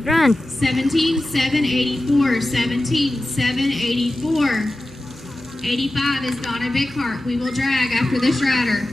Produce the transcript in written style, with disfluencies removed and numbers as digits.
Good run. 17,784. 17,784. 85 is Donna Bickhart. We will drag after this rider.